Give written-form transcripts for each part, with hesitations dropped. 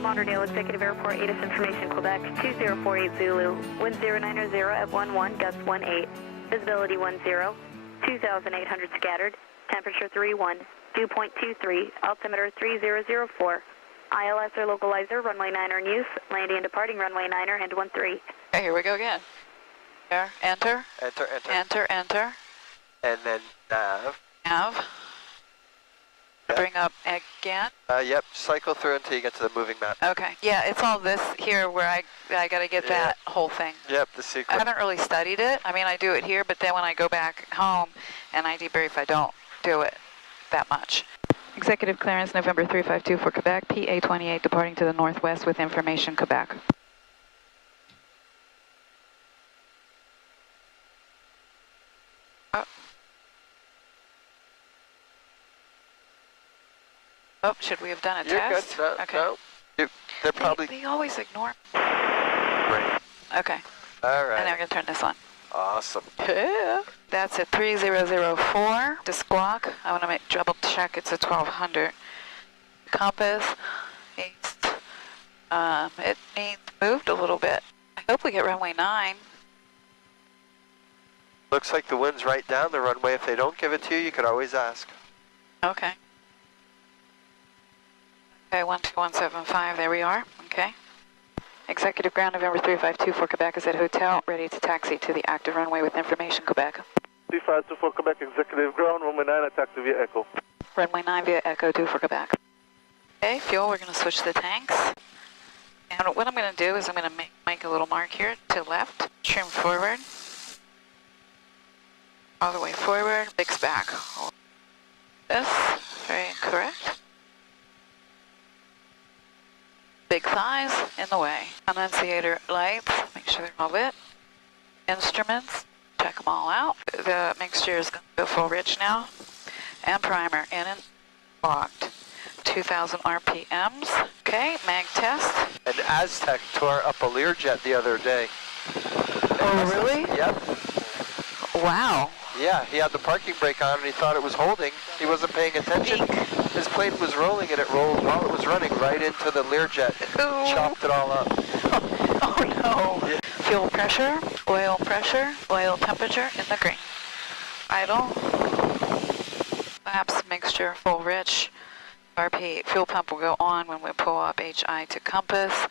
Fort Lauderdale Executive Airport, ATIS information, Quebec 2048 Zulu, wind 090 at 11, gust 18, visibility 10, 2,800 scattered, temperature 31, dew point 23, altimeter 3004, ILS or localizer, runway 9 in use, landing and departing runway 9 and 13. Okay, here we go again. There, enter. Enter, enter. Enter, enter. And then nav. Nav. Yep. Bring up again. Yep, cycle through until you get to the moving map. Okay, yeah, it's all this here where I gotta get that whole thing. Yep, the I sequence. haven't really studied it. I mean, I do it here, but then when I go back home and I debrief, I don't do it that much. Executive clearance, November 352 for Quebec, PA28 departing to the northwest with information, Quebec. Oh, should we have done a You're test? good. No, okay. no. They're probably... They always ignore. Great. Okay. All right. And then we're going to turn this on. Awesome. Yeah. That's a 3004 to squawk. I want to make double check it's a 1200. Compass, east. It needs moved a little bit. I hope we get runway 9. Looks like the wind's right down the runway. If they don't give it to you, you could always ask. Okay. Okay, 12175, there we are. Okay. Executive ground, November 352 for Quebec is at hotel, ready to taxi to the active runway with information, Quebec. 3524 Quebec, executive ground, runway 9, attack via Echo. Runway 9 via Echo 2 for Quebec. Okay, fuel, we're going to switch the tanks. And what I'm going to do is I'm going to make a little mark here to left, trim forward, all the way forward, fix back. This, very correct. Big thighs in the way. Annunciator lights, make sure they're all lit. Instruments, check them all out. The mixture is going to go full rich now. And primer in and locked. 2,000 RPMs. Okay, mag test. And Aztec tore up a Learjet the other day. Oh, really? Yep. Wow. Yeah, he had the parking brake on and he thought it was holding. He wasn't paying attention. His plane was rolling and it rolled while it was running right into the Learjet. Ooh. Chopped it all up. Oh no. Yeah. Fuel pressure, oil temperature in the green. Idle. Flaps mixture full rich. RP fuel pump will go on when we pull up HI to compass,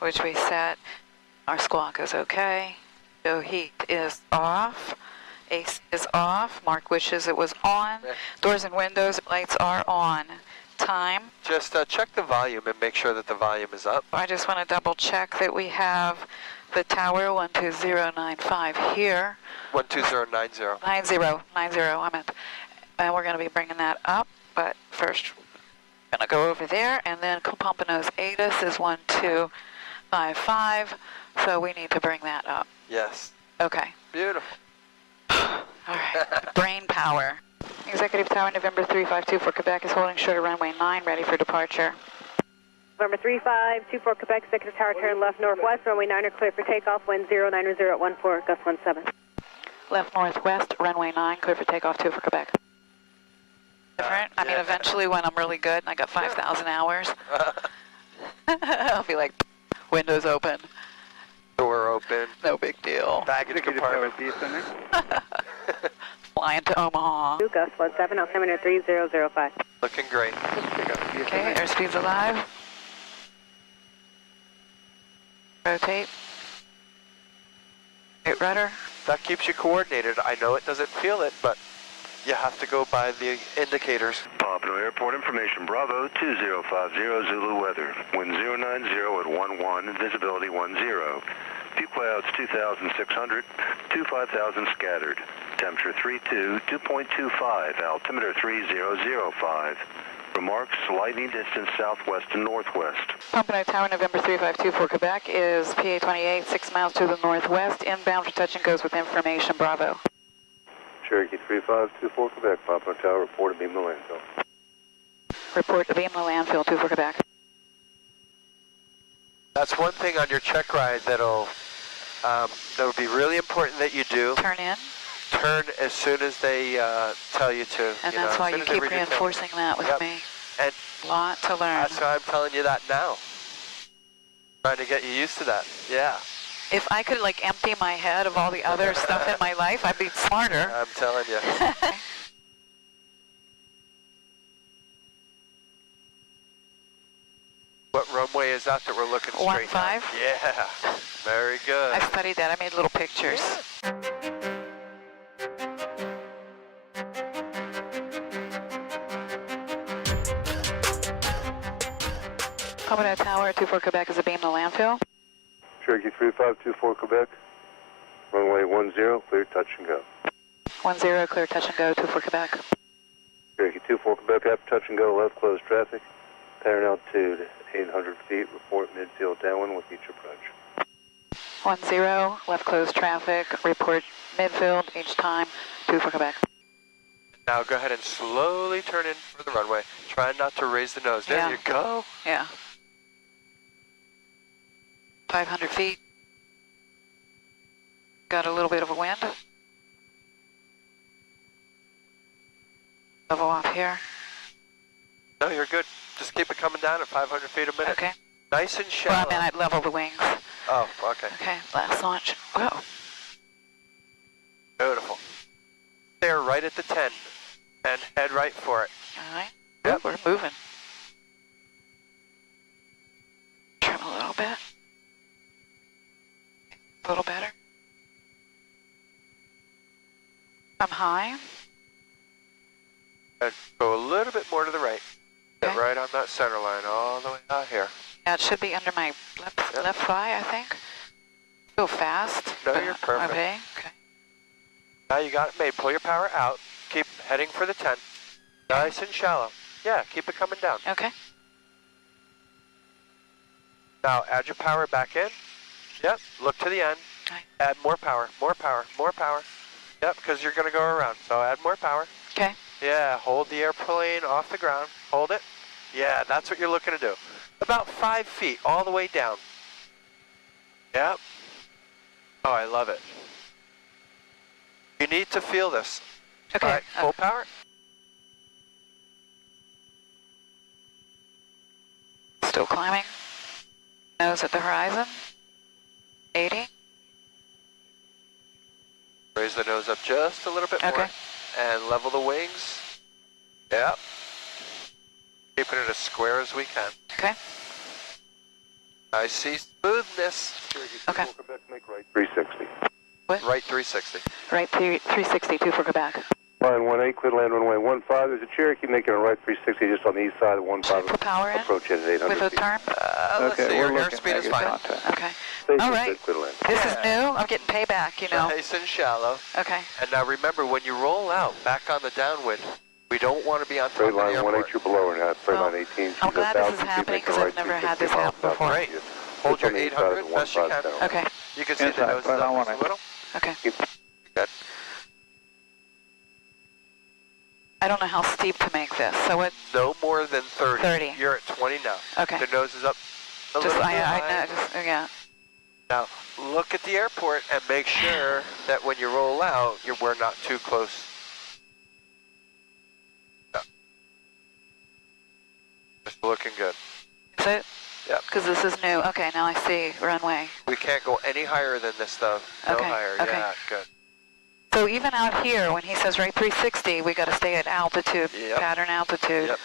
which we set. Our squawk is okay. So heat is off. AC is off. Mark wishes it was on. Doors and windows, lights are on. Time. Just check the volume and make sure that the volume is up. I just want to double check that we have the tower 12095 here. 12090. 90, I meant. And we're going to be bringing that up, but first we're going to go over there, and then Pompano's ATIS is 1255, so we need to bring that up. Yes. Okay. Beautiful. All right. Brain power. Executive Tower, November 352 for Quebec is holding short of runway 9, ready for departure. November 3524 Quebec, executive tower, turn left northwest, runway 9 are clear for takeoff, wind 090 at 14, gust 17. Left northwest, runway 9, clear for takeoff 2 for Quebec. Different? I mean, eventually when I'm really good and I got 5,000 hours, I'll be like, windows open. Door open. No big deal. Baggage compartment. Flying to Omaha. Gust 17, altimeter 3005. Looking great. Okay, airspeed's alive. Rotate. Right rudder. That keeps you coordinated. I know it doesn't feel it, but you have to go by the indicators. Pompano Airport information, Bravo 2050 Zulu weather. Wind 090 at 11, visibility 10. Few clouds 2,600, 25,000 scattered. Temperature 32, 2.25, altimeter 3005. Remarks, lightning distance southwest and northwest. Pompano Tower, November 352 for Quebec is PA28, 6 miles to the northwest. Inbound for touch and goes with information, Bravo. Cherokee 3524 Quebec, Pompano Tower, report to beam the landfill. Report to beam the landfill 2 for Quebec. That's one thing on your check ride that'll be really important that you do. Turn in. Turn as soon as they tell you to. And that's why you keep reinforcing that with me. And lot to learn. that's why I'm telling you that now. Trying to get you used to that. Yeah. If I could like empty my head of all the other stuff in my life, I'd be smarter. I'm telling you. What runway is that we're looking straight 15. at? Yeah. Very good. I studied that. I made little pictures. Commodore Tower, 24 Quebec is a beam to landfill. Cherokee 3524 Quebec. Runway 10, clear touch and go. 10, clear touch and go, 24 Quebec. Cherokee 24 Quebec, after touch and go, left close traffic. Pattern altitude 800 feet, report midfield downwind with each approach. 10, left close traffic, report midfield each time, 24 Quebec. Now go ahead and slowly turn in for the runway. Try not to raise the nose. There Yeah. you go. Yeah. 500 feet. Got a little bit of a wind. Level off here. No, you're good. Just keep it coming down at 500 feet a minute. Okay. Nice and shallow. Well, I mean, I'd level the wings. Oh, okay. Okay, last launch. Whoa. Beautiful. There, right at the 10, and head right for it. All right. Yep. Ooh, we're moving. Trim a little bit. A little better. I'm high. And go a little bit more to the right. Get Okay. right on that center line, all the way out here. Yeah, it should be under my left thigh, I think. Go fast. No, but- you're perfect. Okay. Okay. Now you got it made. Pull your power out. Keep heading for the 10. Nice and shallow. Yeah, keep it coming down. Okay. Now add your power back in. Yep, look to the end. Right. Add more power, more power, more power. Yep, because you're going to go around. So add more power. Okay. Yeah, hold the airplane off the ground. Hold it. Yeah, that's what you're looking to do. About 5 feet, all the way down. Yep. Oh, I love it. You need to feel this. Okay. All right, full power. Still climbing. Nose at the horizon. 80. Raise the nose up just a little bit more. Okay. And level the wings. Yep. Keeping it as square as we can. Okay. I see smoothness. Okay. Quebec, make right 360. Right 360. Right 362 for Quebec. Line 18, clear land runway 15. There's a Cherokee making a right 360 just on the east side of 15. Put power in Approach it at 800 with a feet. turn. Let's see, your airspeed is fine. Okay. Station All right. said clear land. This is new. I'm getting payback, you know. Nice and shallow. Okay. And now remember, when you roll out back on the downwind, we don't want to be on top Freight of the line airport. 18, you're below her now. Freight Well, line 18. I'm she's glad this is 1,000 feet, happening make a because right I've never had 360 this happen miles before. Great. south. Hold Just your on the east side of 800 the best you 15 can. down. Okay. You can see the nose is up just a little. Okay. Good. I don't know how steep to make this. So what? No more than 30. 30. You're at 20 now. Okay. The nose is up a Just little bit I high. know. Just yeah. Now, look at the airport and make sure that when you roll out, we're not too close. Yeah. Just looking good. Is it? Yep. Because this is new. Okay. Now I see runway. We can't go any higher than this, though. No Okay, higher. okay. Yeah, good. So even out here, when he says right 360, we got to stay at altitude, Yep. pattern altitude. Yep.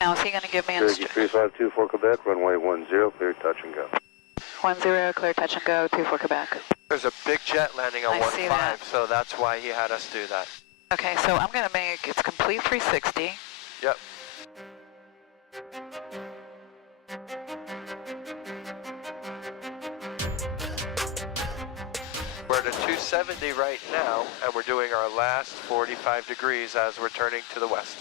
Now is he going to give me Cherokee 3524 Quebec, runway 10, clear touch and go. 10, clear touch and go, 24 Quebec. There's a big jet landing on I see 15, that. so that's why he had us do that. Okay, so I'm going to make it's complete 360. Yep. We're at a 270 right now, and we're doing our last 45 degrees as we're turning to the west.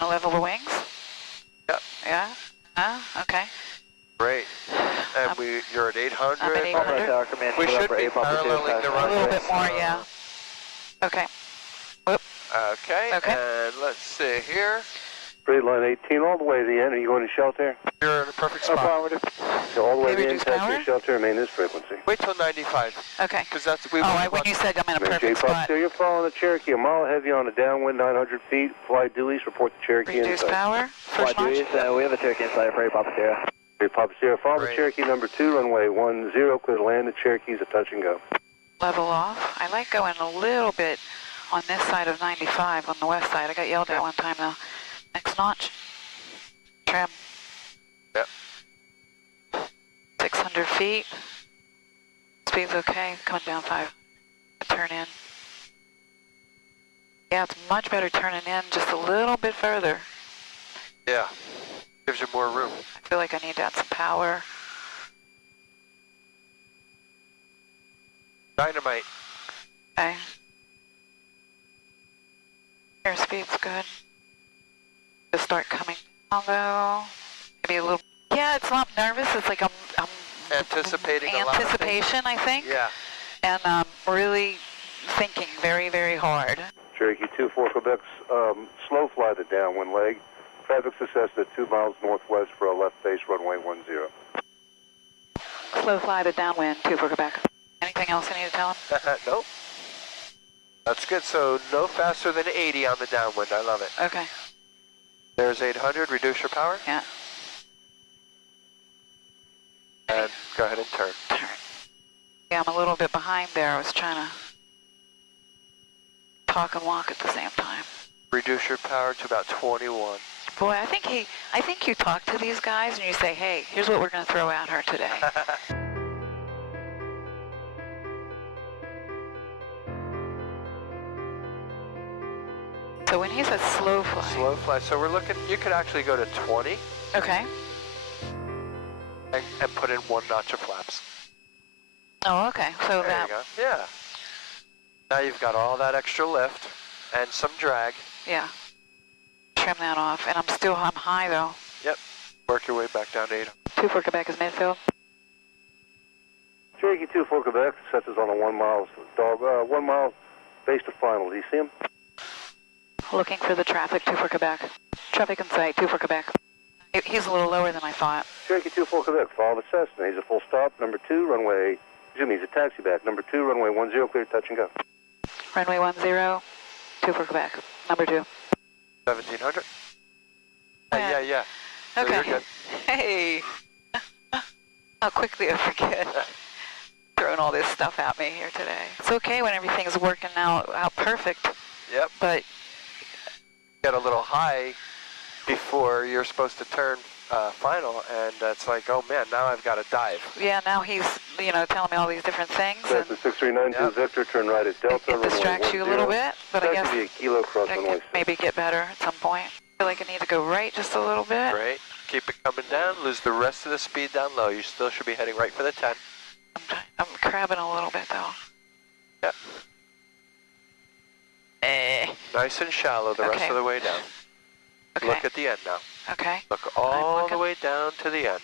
I'll level the wings. Yep. Yeah. Okay. Great. And you're at 800. I'm at 800. We should be paralleling the A runway. little bit more, yeah. Okay. Whoop. Okay, Okay. and let's see here. Grade line 18, all the way to the end. Are you going to shelter? You're in a perfect spot. Affirmative. So all the way to the end, Reduce taxi power? to shelter, remain this frequency. Wait till 95, Okay. because that's we. Oh, when you said I'm in a J perfect Pop spot. You're following the Cherokee, a mile heavy on a downwind, 900 feet. Fly due east, report the Cherokee Reduce inside. power. First launch. We have a Cherokee inside for Papa Sierra. J Pop Sierra, follow the Great. Cherokee number 2, runway 10, clear to land. The Cherokee's a touch and go. Level off. I like going a little bit on this side of 95 on the west side. I got yelled at one time though. Next notch. Trim. Yep. 600 feet. Speed's okay. Coming down 5. Turn in. Yeah, it's much better turning in just a little bit further. Yeah, gives you more room. I feel like I need to add some power. Dynamite. Okay. Airspeed's good. Just start coming down though. Maybe a little. Yeah, it's not nervous. It's like I'm Anticipating a lot of things. anticipation, I think. Yeah. And really thinking very, very hard. Cherokee 2-4 Quebec's slow fly the downwind leg. Traffic success at 2 miles northwest for a left base runway 10. Slow fly to downwind, 2 for Quebec. Anything else I need to tell him? Nope. That's good. So no faster than 80 on the downwind. I love it. Okay. There's 800. Reduce your power. Yeah. And go ahead and turn. Turn. Yeah, I'm a little bit behind there. I was trying to talk and walk at the same time. Reduce your power to about 21. Boy, I think you talk to these guys and you say, hey, here's what we're going to throw at her today. So when he says slow fly. Slow fly. So we're looking, you could actually go to 20 Okay. and put in 1 notch of flaps. Oh, okay. So There that, you go. Yeah. Now you've got all that extra lift and some drag. yeah. Trim that off. And I'm high though. Yep. Work your way back down to 8. 2 for Quebec is midfield. Cherokee 2-4 Quebec sets us on a 1 mile dog, 1 mile base to final. Do you see him? Looking for the traffic, 2 for Quebec. Traffic in sight, 2 for Quebec. He's a little lower than I thought. Cherokee 2-4 Quebec, follow the Cessna. He's a full stop. Number 2, runway, he's a taxi back. Number 2, runway 10, clear, touch and go. Runway 10, 2 for Quebec. Number 2. 1700. Yeah. So Okay. you're good. Hey. How quickly I forget. Throwing all this stuff at me here today. It's okay when everything's working out perfect, Yep. but Get a little high before you're supposed to turn final, and it's like, oh man, now I've got to dive. yeah, now he's, telling me all these different things, and Cessna 6392 Yep. Victor, turn right at Delta. it distracts you a little bit, but I That guess could be a kilo cross it runway could 6. maybe get better at some point. I feel like I need to go right just a little bit. Great. Keep it coming down. Lose the rest of the speed down low. You still should be heading right for the 10. I'm crabbing a little bit though. Yep. Nice and shallow the rest Okay. of the way down. Okay. Look at the end now. Okay. Look all looking. the way down to the end.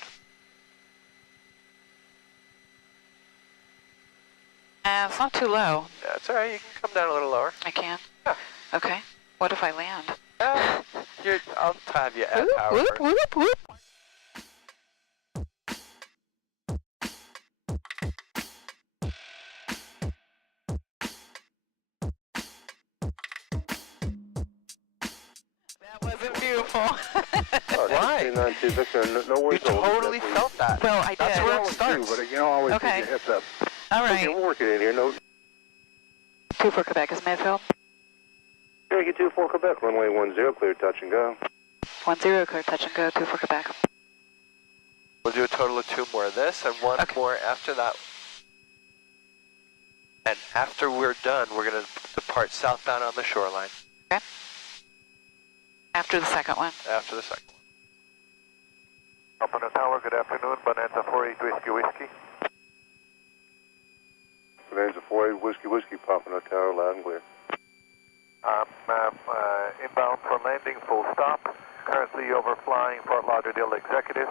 It's not too low. That's all right. You can come down a little lower. I can. Yeah. Okay. What if I land? I'll have you add Whoop, power whoop, first. whoop, whoop. That wasn't beautiful. Why? 6392 Victor, no You worries. totally felt that. Well, I That's did. where it starts. But always Okay. give you a heads up. All Okay, right. we'll work it in here. No. 2 for Quebec is midfield. Cherokee 2-4 Quebec, runway 10, clear, touch and go. 10, clear touch and go. 2 for Quebec. We'll do a total of 2 more of this and 1 Okay. more after that. And after we're done, we're going to depart southbound on the shoreline Okay. After the second one. after the second one. Up on the tower, good afternoon. Bonanza 48 Whiskey Whiskey. Bonanza 48 Whiskey, Pompano Tower, loud and clear. Inbound for landing, full stop. Currently overflying Fort Lauderdale Executive.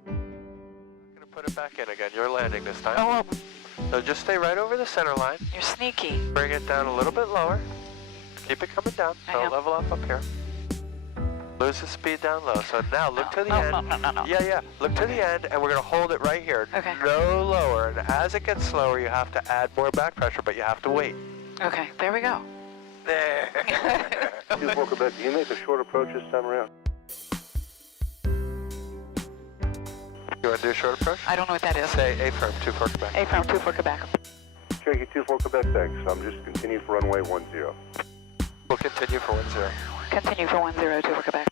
I'm going to put it back in again. You're landing this time. Oh, well, So just stay right over the center line. you're sneaky. Bring it down a little bit lower. Keep it coming down. I Don't am. level off up here. Lose the speed down low. So now look to the end. No. Yeah. Look to the end, and we're going to hold it right here. Okay. No lower. And as it gets slower, you have to add more back pressure, but you have to wait. Okay, there we go. There. 24 Quebec, can you make a short approach this time around? You want to do a short approach? I don't know what that is. Say A-firm, 24 Quebec. A-firm, 24 Quebec. Cherokee 24 Quebec, thanks. I'm just continue for runway 10. We'll continue for 10. Continue for 10, 24 Quebec.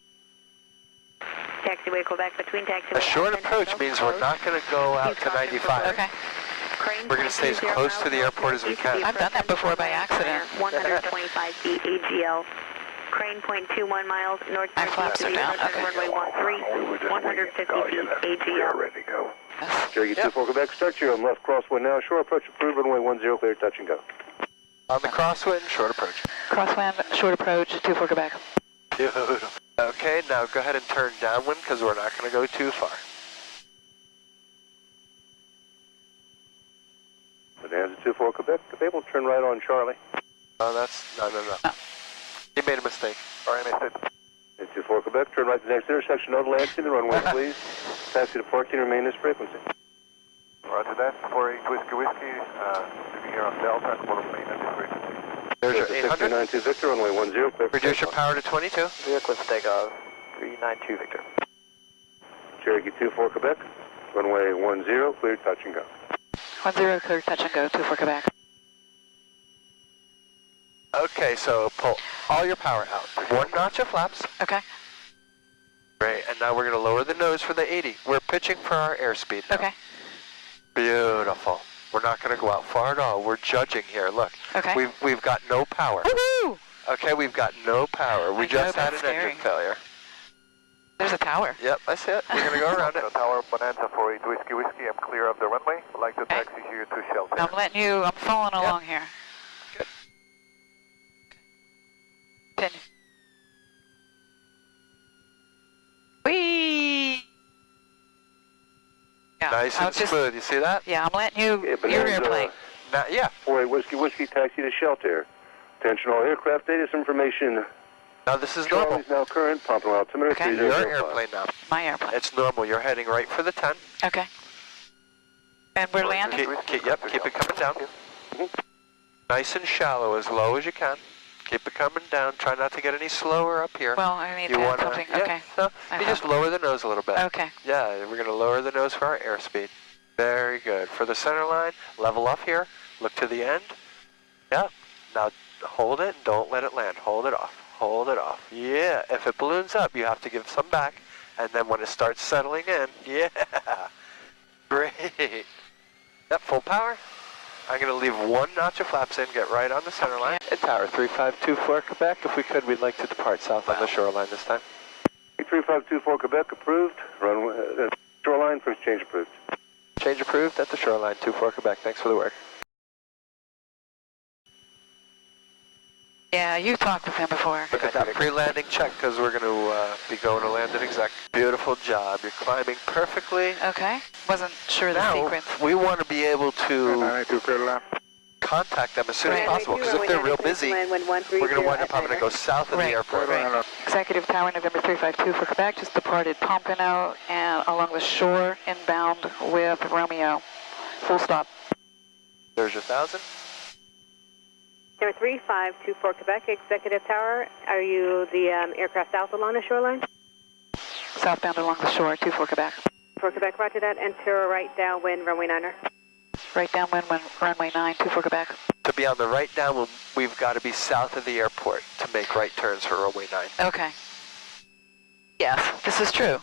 Taxiway Quebec between taxiway. A short approach means we're not going to go out to 95. Okay. We're going to stay as close to the airport as we can. I've done that before by accident. 125 feet AGL. Crane 0.21 miles north My flaps are down, okay. runway 13, 150 feet AGL. Ready to go. Yes. Cherokee 24 Quebec, start your left crosswind now. Short approach approved, runway 10, clear, touch and go. On the crosswind, short approach. Crosswind, short approach, 24 Quebec. Beautiful. Okay, now go ahead and turn downwind because we're not going to go too far. Bonanza 24 Quebec, be able to turn right on Charlie. Oh, that's, no. He made a mistake. Sorry, I missed it. 24 Quebec, turn right to the next intersection, no delay exit, runway please. Taxi to parking, remain this frequency. Roger that. 48 Whiskey Whiskey, leaving here on Delta and quarter main at this frequency. There's your 800. 392 Victor, runway 10, clear for Reduce your takeoff. power to 22. Vehicle takeoff. 392 Victor. Cherokee 24 Quebec, runway 10, clear, touch and go. 10, clear, touch and go, 24 Quebec. Okay, so pull all your power out. One notch of flaps. Okay, Great, and now we're going to lower the nose for the 80. We're pitching for our airspeed now. okay, Beautiful. We're not going to go out far at all. We're judging here. Look, okay. we've got no power. Woohoo! Okay, we've got no power. We I just know, had that's an engine scary. failure. There's a tower. Yep, I see it. We're going to go around it. Tower Bonanza 48 Whiskey Whiskey. I'm clear of the runway. I'd like to Okay. taxi here to shelter. I'm letting you, I'm following along here. Good. Continue. Whee! Yeah, Nice I and was just- smooth. You see that? Yeah, I'm letting you, Yeah, your Bonanza, airplane. Now, yeah. 48 Whiskey Whiskey, taxi to shelter. Attention all aircraft, data information. Now this is normal. Charlie's now current, pumping altimeter Okay. 3005. Your airplane now. My airplane. It's normal. You're heading right for the 10. Okay. And we're landing? Keep it coming down. Mhm. Nice and shallow, as low as you can. Keep it coming down. Try not to get any slower up here. Well, I need you to have wanna, something. yeah, Okay. So I you just lower the nose a little bit. Okay. Yeah, we're going to lower the nose for our airspeed. Very good. For the center line, level off here. Look to the end. Yep. Now hold it and don't let it land. Hold it off. Hold it off. Yeah. If it balloons up, you have to give some back. And then when it starts settling in, yeah. Great. Yep, full power. I'm going to leave one notch of flaps in, get right on the center line. And tower 3524 Quebec. If we could, we'd like to depart south on the shoreline this time. 3524 Quebec approved. Runway, shoreline for exchange approved. Change approved at the shoreline, 24 Quebec. Thanks for the work. Yeah, you talked with him before. Look at that pre-landing check because we're going to be going to land at exact. Beautiful job. You're climbing perfectly. Okay. Wasn't sure the Now, sequence. we want to be able to contact them as soon as possible because if they're real busy, we're going to wind up having to go south of the Right, airport. right. Executive Tower, November 352 for Quebec, just departed Pompano and along the shore inbound with Romeo. Full stop. There's your 1,000. Number 3524 Quebec, Executive Tower. Are you the aircraft south along the shoreline? Southbound along the shore, 24 Quebec. For Quebec, roger that. Enter right downwind, runway 9er. Right downwind, runway 9, 24 Quebec. To be on the right downwind, we've got to be south of the airport to make right turns for runway 9. Okay. Yes, this is true.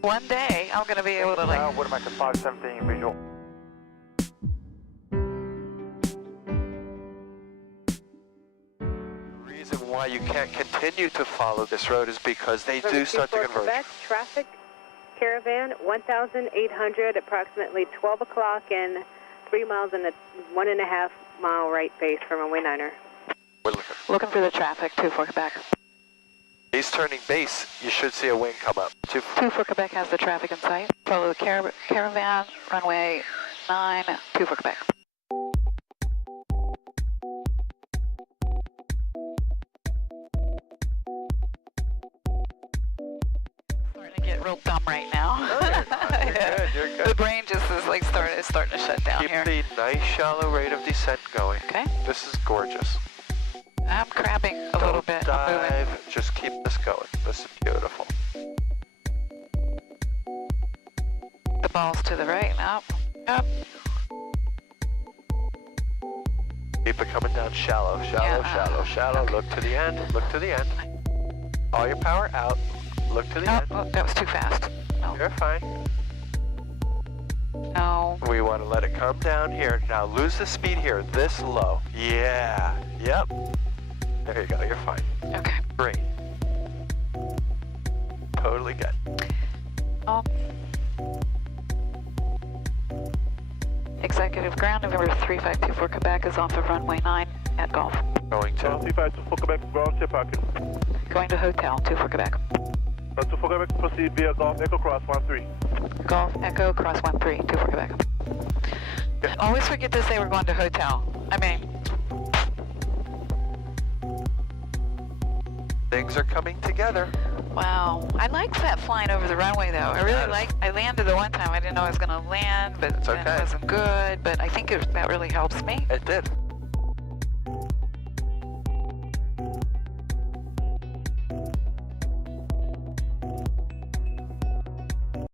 One day, I'm going to be able to like... What am I to 517 visual? The reason why you can't continue to follow this road is because they do start to converge. Quebec, traffic, caravan, 1,800, approximately 12 o'clock and 3 miles and a 1.5 mile right base from runway 9er. We're looking. Looking for the traffic, 24 Quebec. He's turning base. You should see a wing come up. 2 for Quebec has the traffic in sight. Follow the caravan, runway 9, 2 for Quebec. Starting to get real dumb right now. No, you're fine. You're good. You're good. The brain just is like starting to shut down Keep here. the nice shallow rate of descent going. Okay. This is gorgeous. I'm crabbing a little bit. I'm moving. Dive. Just keep this going. This is beautiful. The ball's to the right now. Up. Keep it coming down shallow, shallow, Yeah, shallow, shallow. okay. Look to the end. Look to the end. All your power out. Look to the end. Oh, that was too fast. No. You're fine. No. We want to let it come down here. Now lose the speed here, this low. Yeah. Yep. There you go. You're fine. Okay. Great. Totally good. Oh. Executive ground, November 3524 Quebec is off of runway 9 at Golf. Going to. 352 Quebec, ground clear parking. Going to hotel, 2 for Quebec. 2 for Quebec, proceed via Golf Echo Cross 13. Golf Echo Cross 13, 2 for Quebec. Yeah. Always forget to say we're going to hotel. I mean, Things are coming together. wow. I liked that flying over the runway though. I really Yes. liked, I landed the one time. I didn't know I was going to land, but It's then okay. it wasn't good. But I think that really helps me. It did.